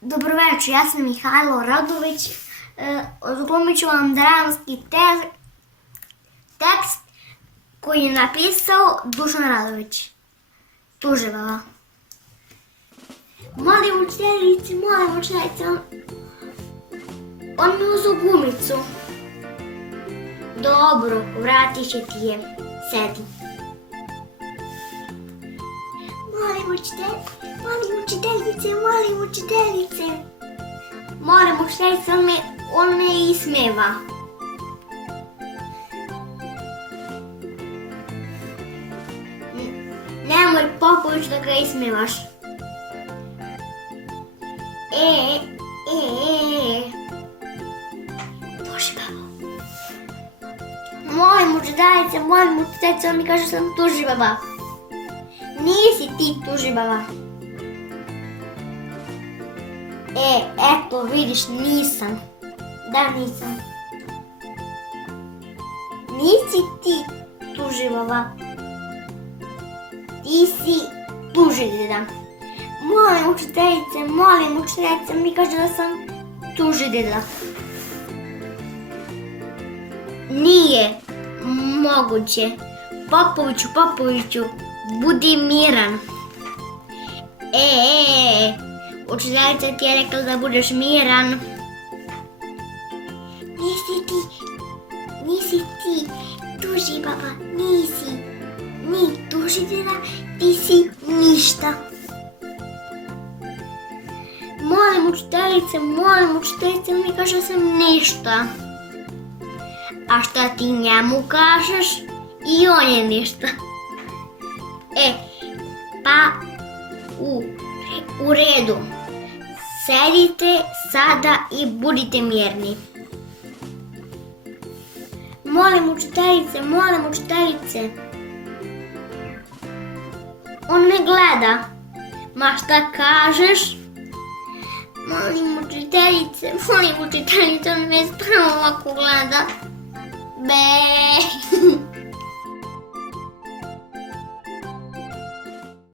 Dobro večer, ja sam Mihajlo Radović. Odglumit ću vam dramski tekst koji je napisao Dušan Radović. Tužibaba. Molim učiteljice, on mi uzeo gumicu. Dobro, vratit će ti je. Sedi. Molim učiteljice. Molim učiteljice, on me ismeva. Nemoj Popović da ga ismevaš. Tužibaba. Molim učiteljice, on mi kaže da sam tužibaba. Nisi ti tužibaba. Eto, vidiš, nisam. Da, nisam. Nisi ti tužibaba. Ti si tužidida. Molim učiteljice, mi kaže da sam tužidida. Nije moguće. Popoviću, budi miran. Učiteljica ti je rekla da budeš miran. Nisi ti tužibaba, nisi. Ni tužitelja, ti si ništa. Molim učiteljice, mi kaže da sam ništa. A šta ti njemu kažeš? I on je ništa. Pa u redu. Sedite sada i budite mirni. Molim učiteljice. On me gleda. Ma šta kažeš? Molim učiteljice, on me stalno ovako gleda. Be.